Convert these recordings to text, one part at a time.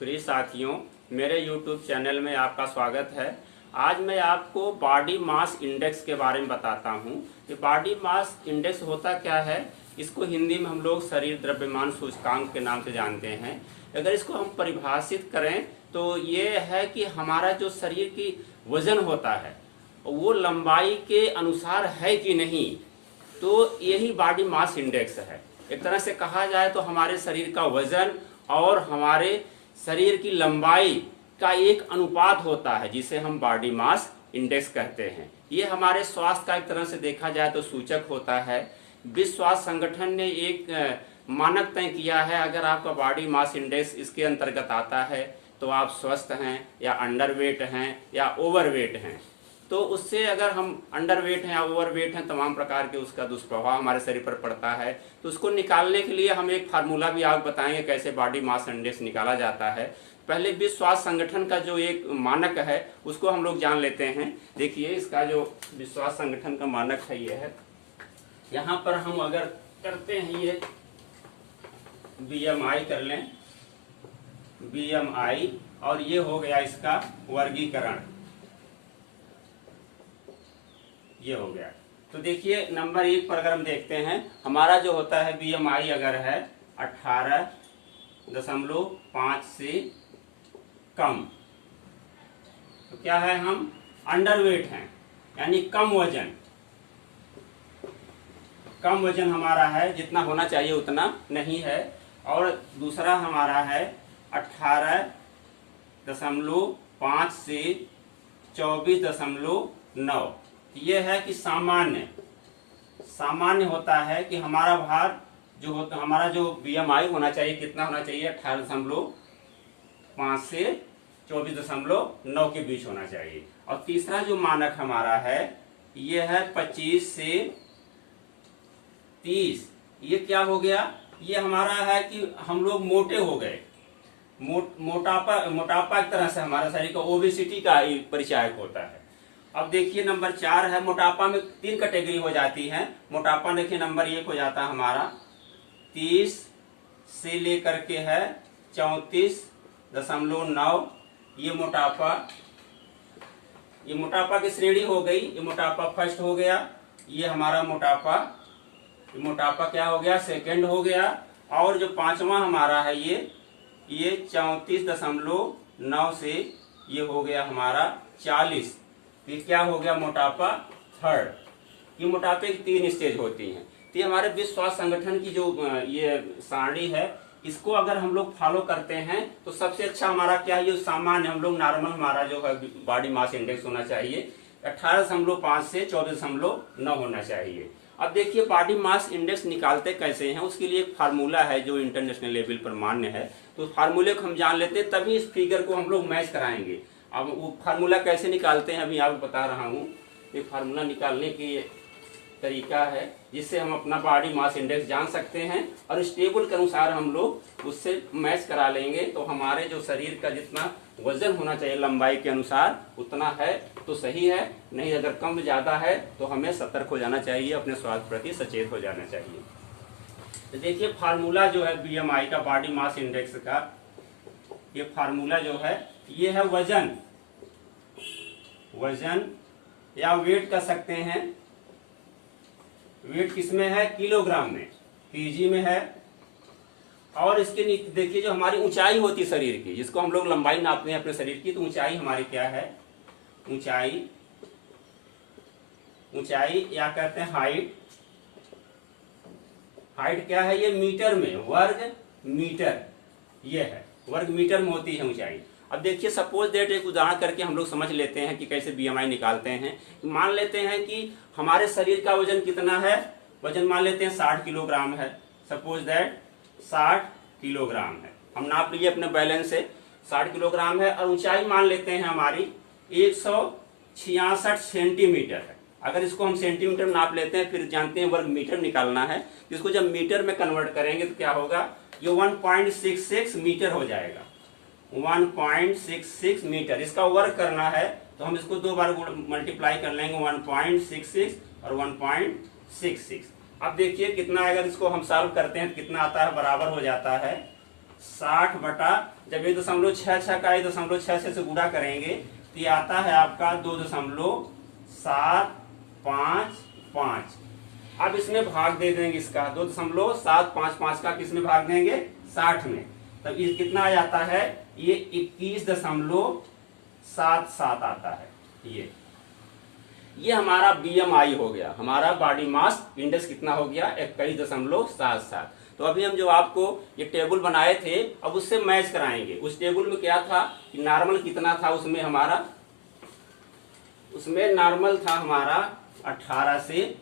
प्रिय साथियों, मेरे YouTube चैनल में आपका स्वागत है। आज मैं आपको बॉडी मास इंडेक्स के बारे में बताता हूँ कि बॉडी मास इंडेक्स होता क्या है। इसको हिंदी में हम लोग शरीर द्रव्यमान सूचकांक के नाम से जानते हैं। अगर इसको हम परिभाषित करें तो ये है कि हमारा जो शरीर की वजन होता है वो लंबाई के अनुसार है कि नहीं, तो यही बॉडी मास इंडेक्स है। एक तरह से कहा जाए तो हमारे शरीर का वजन और हमारे शरीर की लंबाई का एक अनुपात होता है जिसे हम बॉडी मास इंडेक्स कहते हैं। ये हमारे स्वास्थ्य का एक तरह से देखा जाए तो सूचक होता है। विश्व स्वास्थ्य संगठन ने एक मानक तय किया है, अगर आपका बॉडी मास इंडेक्स इसके अंतर्गत आता है तो आप स्वस्थ हैं या अंडरवेट हैं या ओवरवेट हैं। तो उससे अगर हम अंडरवेट हैं या ओवरवेट हैं, तमाम प्रकार के उसका दुष्प्रभाव हमारे शरीर पर पड़ता है। तो उसको निकालने के लिए हम एक फार्मूला भी आपको बताएंगे कैसे बॉडी मास इंडेक्स निकाला जाता है। पहले विश्व स्वास्थ्य संगठन का जो एक मानक है उसको हम लोग जान लेते हैं। देखिए, इसका जो विश्व स्वास्थ्य संगठन का मानक है ये है। यहाँ पर हम अगर करते हैं ये BMI कर लें, BMI, और ये हो गया इसका वर्गीकरण, ये हो गया। तो देखिए नंबर 1 पर अगर हम देखते हैं, हमारा जो होता है BMI अगर है 18.5 से कम, तो क्या है, हम अंडरवेट हैं, यानी कम वजन हमारा है, जितना होना चाहिए उतना नहीं है। और दूसरा हमारा है 18.5 से 24.9। ये है कि सामान्य होता है कि हमारा भार जो होता, हमारा जो BMI होना चाहिए, कितना होना चाहिए, 18.5 से 24.9 के बीच होना चाहिए। और तीसरा जो मानक हमारा है ये है 25 से 30। ये क्या हो गया, ये हमारा है कि हम लोग मोटे हो गए, मोटापा एक तरह से हमारा शरीर का ओबेसिटी का परिचायक होता है। अब देखिए नंबर 4 है, मोटापा में 3 कैटेगरी हो जाती है। मोटापा देखिए नंबर 1 हो जाता है हमारा 30 से लेकर के है 34.9। ये मोटापा की श्रेणी हो गई। ये मोटापा फर्स्ट हो गया, ये हमारा मोटापा क्या हो गया, सेकंड हो गया। और जो 5वां हमारा है ये 34.9 से ये हो गया हमारा 40। ये क्या हो गया, मोटापा थर्ड। ये मोटापे की 3 स्टेज होती हैं। तो ये हमारे विश्व स्वास्थ्य संगठन की जो ये सारणी है, इसको अगर हम लोग फॉलो करते हैं तो सबसे अच्छा हमारा क्या है, ये सामान्य हम लोग नॉर्मल हमारा जो है बॉडी मास इंडेक्स होना चाहिए 18.5 से 24.9 होना चाहिए। अब देखिए बॉडी मास इंडेक्स निकालते कैसे हैं, उसके लिए एक फार्मूला है जो इंटरनेशनल लेवल पर मान्य है। तो फार्मूले को हम जान लेते हैं, तभी इस फिगर को हम लोग मैच कराएंगे। अब वो फार्मूला कैसे निकालते हैं अभी आपको बता रहा हूँ। ये फार्मूला निकालने की तरीका है जिससे हम अपना बॉडी मास इंडेक्स जान सकते हैं, और इस टेबल के अनुसार हम लोग उससे मैच करा लेंगे। तो हमारे जो शरीर का जितना वजन होना चाहिए लंबाई के अनुसार उतना है तो सही है, नहीं अगर कम ज़्यादा है तो हमें सतर्क हो जाना चाहिए, अपने स्वास्थ्य प्रति सचेत हो जाना चाहिए। तो देखिए फार्मूला जो है BMI का, बॉडी मास इंडेक्स का, ये फार्मूला जो है ये है वजन या वेट कह सकते हैं। वेट किसमें है, किलोग्राम में, kg में है। और इसके नीचे देखिए जो हमारी ऊंचाई होती है शरीर की, जिसको हम लोग लंबाई नापते हैं अपने शरीर की, तो ऊंचाई हमारी क्या है, ऊंचाई या कहते हैं हाइट क्या है, ये मीटर में, वर्ग मीटर, ये है वर्ग मीटर में होती है ऊंचाई। अब देखिए सपोज दैट एक उदाहरण करके हम लोग समझ लेते हैं कि कैसे BMI निकालते हैं। मान लेते हैं कि हमारे शरीर का वजन कितना है, वजन मान लेते हैं 60 किलोग्राम है। सपोज दैट 60 किलोग्राम है, हम नाप लीजिए अपने बैलेंस से 60 किलोग्राम है। और ऊंचाई मान लेते हैं हमारी 166 सेंटीमीटर है। अगर इसको हम सेंटीमीटर में नाप लेते हैं, फिर जानते हैं वर्ग मीटर निकालना है, इसको जब मीटर में कन्वर्ट करेंगे तो क्या होगा, ये 1.66 मीटर हो जाएगा। 1.66 मीटर, इसका वर्ग करना है तो हम इसको 2 बार मल्टीप्लाई कर लेंगे, 1.66 और 1.66। अब देखिए कितना, अगर इसको हम सॉल्व करते हैं तो कितना आता है, बराबर हो जाता है 60 बटा, जब 1.66 का 1.66 से गुणा करेंगे तो ये आता है आपका 2.755। अब इसमें भाग दे देंगे इसका 2.755 का किसमें भाग देंगे 60 में, तब ये कितना आ जाता है, ये 21.77 आता है। ये हमारा BMI हो गया, हमारा बॉडी मास इंडेक्स कितना हो गया 21.77। तो अभी हम जो आपको ये टेबल बनाए थे अब उससे मैच कराएंगे। उस टेबल में क्या था कि नॉर्मल कितना था, उसमें नॉर्मल था हमारा 18 से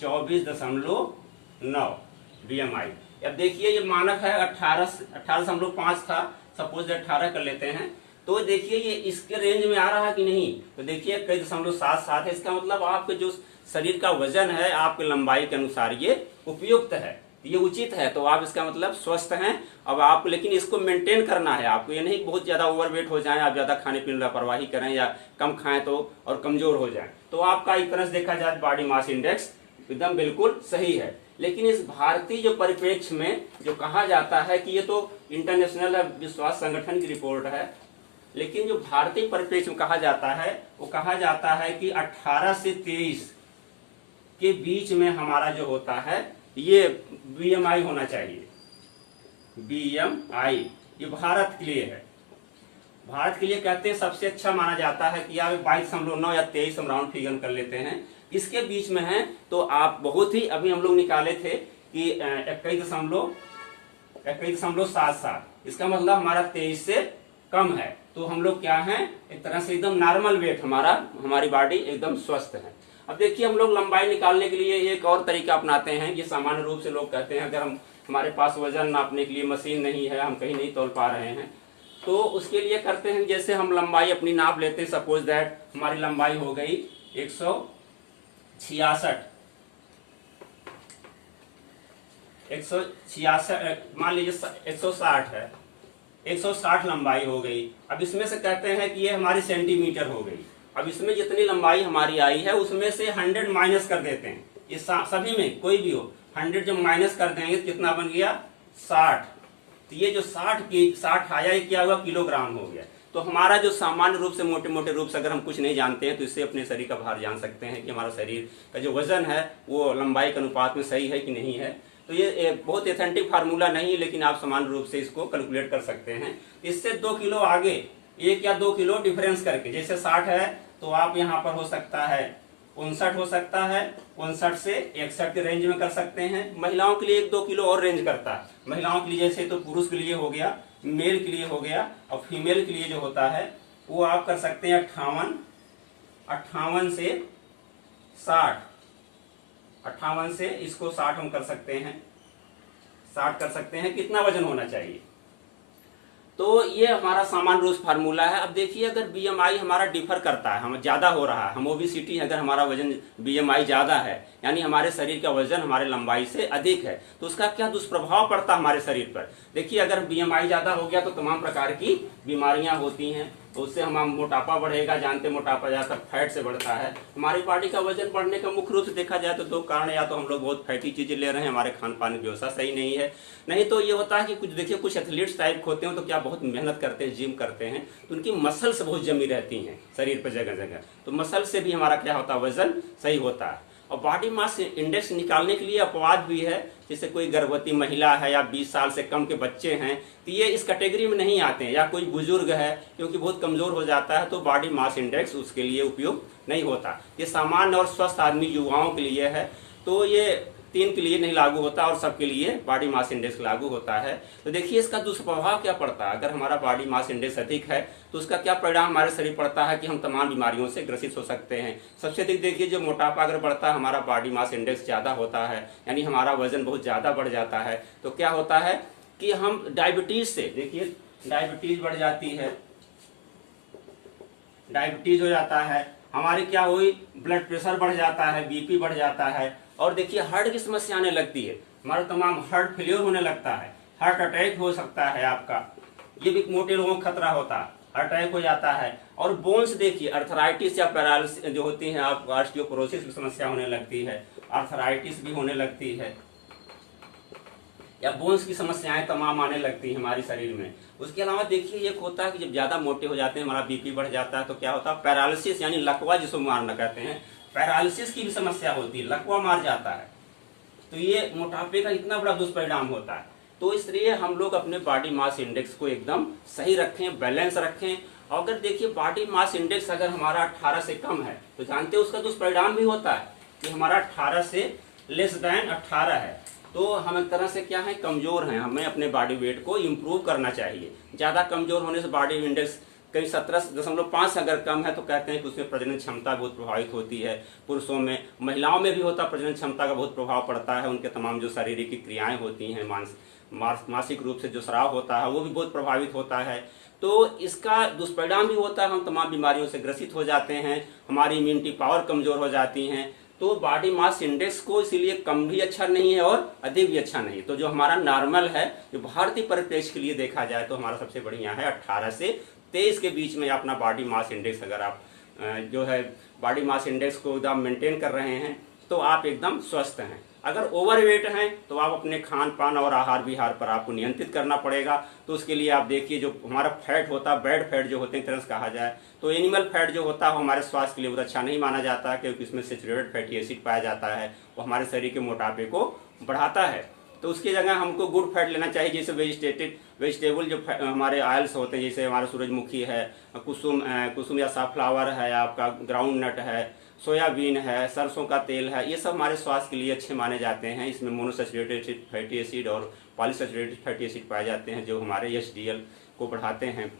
24.9 BMI। अब देखिए ये मानक है 18.5 था, सपोज 18 कर लेते हैं, तो देखिए ये इसके रेंज में आ रहा कि नहीं, तो देखिए 21.77 है। इसका मतलब आपके जो शरीर का वजन है आपके लंबाई के अनुसार ये उपयुक्त है, ये उचित है, तो आप इसका मतलब स्वस्थ हैं। अब आपको लेकिन इसको मेंटेन करना है आपको, ये नहीं बहुत ज्यादा ओवरवेट हो जाए, आप ज्यादा खाने पीने लापरवाही करें या कम खाएं तो और कमजोर हो जाए, तो आपका एक तरह से देखा जाए बॉडी मास इंडेक्स एकदम बिल्कुल सही है। लेकिन इस भारतीय जो परिप्रेक्ष्य में जो कहा जाता है कि ये तो इंटरनेशनल विश्वास संगठन की रिपोर्ट है, लेकिन जो भारतीय परिप्रेक्ष्य में कहा जाता है वो कहा जाता है कि 18 से 23 के बीच में हमारा जो होता है ये BMI होना चाहिए। BMI ये भारत के लिए है, भारत के लिए कहते हैं सबसे अच्छा माना जाता है कि आप 22.9 या 23 हम राउंड फिगर कर लेते हैं, इसके बीच में है तो आप बहुत ही, अभी हम लोग निकाले थे कि 21.77, इसका मतलब हमारा 23 से कम है, तो हम लोग क्या हैं एक तरह से एकदम नॉर्मल वेट, हमारी बॉडी एकदम स्वस्थ है। अब देखिए हम लोग लंबाई निकालने के लिए एक और तरीका अपनाते हैं, ये सामान्य रूप से लोग कहते हैं अगर हमारे पास वजन नापने के लिए मशीन नहीं है, हम कहीं नहीं तौल पा रहे हैं, तो उसके लिए करते हैं जैसे हम लंबाई अपनी नाप लेते हैं। सपोज दैट हमारी लंबाई हो गई 166, मान लीजिए 160 है, 160 लंबाई हो गई। अब इसमें से कहते हैं कि ये हमारी सेंटीमीटर हो गई। अब इसमें जितनी लंबाई हमारी आई है उसमें से 100 माइनस कर देते हैं, ये सभी में कोई भी हो 100 जब माइनस कर देंगे तो कितना बन गया 60। तो ये जो 60 आया ये क्या हुआ किलोग्राम हो गया। तो हमारा जो सामान्य रूप से मोटे मोटे रूप से अगर हम कुछ नहीं जानते हैं तो इससे अपने शरीर का भार जान सकते हैं कि हमारा शरीर का जो वजन है वो लंबाई के अनुपात में सही है कि नहीं है। तो ये बहुत एथेंटिक फार्मूला नहीं है, लेकिन आप सामान्य रूप से इसको कैलकुलेट कर सकते हैं। इससे 2 किलो आगे 1 या 2 किलो डिफरेंस करके, जैसे 60 है तो आप यहाँ पर हो सकता है 59 हो सकता है, 59 से 61 के रेंज में कर सकते हैं। महिलाओं के लिए 1-2 किलो और रेंज करता है, महिलाओं के लिए जैसे तो पुरुष के लिए हो गया, मेल के लिए हो गया, और फीमेल के लिए जो होता है वो आप कर सकते हैं 58 से 60, 58 से इसको 60 हम कर सकते हैं, 60 कर सकते हैं। कितना वजन होना चाहिए, तो ये हमारा सामान्य रूप फार्मूला है। अब देखिए अगर BMI हमारा डिफर करता है, हम ज्यादा हो रहा है, हम ओबेसिटी है, अगर हमारा वजन BMI ज्यादा है यानी हमारे शरीर का वजन हमारे लंबाई से अधिक है, तो उसका क्या दुष्प्रभाव पड़ता है हमारे शरीर पर। देखिए अगर BMI ज्यादा हो गया तो तमाम प्रकार की बीमारियां होती हैं, तो उससे हमारा मोटापा बढ़ेगा। जानते मोटापा ज्यादातर फैट से बढ़ता है। हमारी बॉडी का वजन बढ़ने का मुख्य रूप से देखा जाए तो 2 कारण, या तो हम लोग बहुत फैटी चीजें ले रहे हैं, हमारे खान पान की व्यवस्था सही नहीं है, नहीं तो ये होता है कि कुछ देखिए कुछ एथलीट्स टाइप होते हैं तो क्या बहुत मेहनत करते हैं, जिम करते हैं, तो उनकी मसल्स बहुत जमी रहती हैं शरीर पर जगह जगह, तो मसल से भी हमारा क्या होता है वजन सही होता है। और बॉडी मास इंडेक्स निकालने के लिए अपवाद भी है, जैसे कोई गर्भवती महिला है या 20 साल से कम के बच्चे हैं तो ये इस कैटेगरी में नहीं आते हैं, या कोई बुजुर्ग है क्योंकि बहुत कमजोर हो जाता है तो बॉडी मास इंडेक्स उसके लिए उपयुक्त नहीं होता। ये सामान्य और स्वस्थ आदमी युवाओं के लिए है, तो ये 3 के लिए नहीं लागू होता और सबके लिए बॉडी मास इंडेक्स लागू होता है। तो देखिए इसका दुष्प्रभाव क्या पड़ता है, अगर हमारा बॉडी मास इंडेक्स अधिक है तो उसका क्या परिणाम हमारे शरीर पड़ता है कि हम तमाम बीमारियों से ग्रसित हो सकते हैं। सबसे अधिक देखिए जो मोटापा अगर बढ़ता है, हमारा बॉडी मास इंडेक्स ज़्यादा होता है यानी हमारा वजन बहुत ज़्यादा बढ़ जाता है, तो क्या होता है कि हम डायबिटीज़ से, देखिए डायबिटीज़ बढ़ जाती है, डायबिटीज़ हो जाता है, हमारी क्या हुई ब्लड प्रेशर बढ़ जाता है, BP बढ़ जाता है, और देखिए हार्ट की समस्या आने लगती है, हमारा तमाम हार्ट फेलियर होने लगता है, हार्ट अटैक हो सकता है आपका, ये भी मोटे लोगों का खतरा होता है, अटैक हो जाता है। और बोन्स देखिए अर्थराइटिस या पैरालिसिस जो होती है, आपको ऑस्टियोपोरोसिस की समस्या होने लगती है, अर्थराइटिस भी होने लगती है, या बोन्स की समस्याएं तमाम आने लगती है हमारे शरीर में। उसके अलावा देखिए एक होता है कि जब ज़्यादा मोटे हो जाते हैं, हमारा बीपी बढ़ जाता है, तो क्या होता है पैरालिसिस यानी लकवा जिसको मारना कहते हैं, पैरालिसिस की भी समस्या होती है, लकवा मार जाता है। तो ये मोटापे का इतना बड़ा दुष्परिणाम होता है। तो इसलिए हम लोग अपने बॉडी मास इंडेक्स को एकदम सही रखें, बैलेंस रखें। और अगर देखिए बॉडी मास इंडेक्स अगर हमारा 18 से कम है तो जानते हैं उसका दुष्परिणाम भी होता है कि हमारा 18 से लेस देन 18 है, तो हम एक तरह से क्या है, कमजोर हैं। हमें अपने बॉडी वेट को इम्प्रूव करना चाहिए। ज़्यादा कमजोर होने से बॉडी इंडेक्स कहीं 17.5 अगर कम है तो कहते हैं कि उसमें प्रजनन क्षमता बहुत प्रभावित होती है। पुरुषों में, महिलाओं में भी होता है, प्रजनन क्षमता का बहुत प्रभाव पड़ता है। उनके तमाम जो शारीरिक क्रियाएं होती हैं, मासिक रूप से जो स्राव होता है वो भी बहुत प्रभावित होता है। तो इसका दुष्परिणाम भी होता है, हम तमाम बीमारियों से ग्रसित हो जाते हैं, हमारी इम्यूनिटी पावर कमजोर हो जाती हैं। तो बॉडी मास इंडेक्स को इसीलिए कम भी अच्छा नहीं है और अधिक भी अच्छा नहीं। तो जो हमारा नॉर्मल है, जो भारतीय परिप्रेक्ष्य के लिए देखा जाए तो हमारा सबसे बढ़िया है 18 से 23 के बीच में अपना बॉडी मास इंडेक्स, अगर आप जो है बॉडी मास इंडेक्स को एकदम मेंटेन कर रहे हैं तो आप एकदम स्वस्थ हैं। अगर ओवरवेट हैं तो आप अपने खान पान और आहार विहार पर आपको नियंत्रित करना पड़ेगा। तो उसके लिए आप देखिए जो हमारा फैट होता है, बैड फैट जो होते हैं एक तरह से कहा जाए तो एनिमल फैट जो होता है वो हमारे स्वास्थ्य के लिए बहुत अच्छा नहीं माना जाता है, क्योंकि इसमें सैचुरेटेड फैटी एसिड पाया जाता है, वो हमारे शरीर के मोटापे को बढ़ाता है। तो उसकी जगह हमको गुड फैट लेना चाहिए, जैसे वेजिटेबल जो हमारे ऑयल्स होते हैं, जैसे हमारा सूरजमुखी है, कुसुम या साफ्लावर है, आपका ग्राउंड नट है, सोयाबीन है, सरसों का तेल है, ये सब हमारे स्वास्थ्य के लिए अच्छे माने जाते हैं। इसमें मोनोसैचुरेटेड फैटी एसिड और पॉलीसैचुरेटेड फैटी एसिड पाए जाते हैं जो हमारे एचडीएल को बढ़ाते हैं।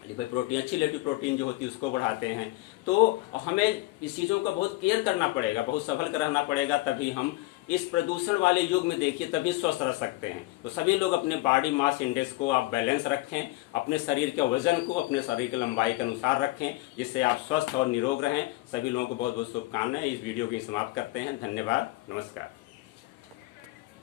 लिपिड प्रोटीन, अच्छी लिपिड प्रोटीन जो होती है उसको बढ़ाते हैं। तो हमें इस चीज़ों का बहुत केयर करना पड़ेगा, बहुत संभल कर रहना पड़ेगा, तभी हम इस प्रदूषण वाले युग में देखिए तभी स्वस्थ रह सकते हैं। तो सभी लोग अपने बॉडी मास इंडेक्स को आप बैलेंस रखें, अपने शरीर के वजन को अपने शरीर की लंबाई के अनुसार रखें, जिससे आप स्वस्थ और निरोग रहें। सभी लोगों को बहुत बहुत शुभकामनाएं। इस वीडियो की समाप्त करते हैं। धन्यवाद, नमस्कार।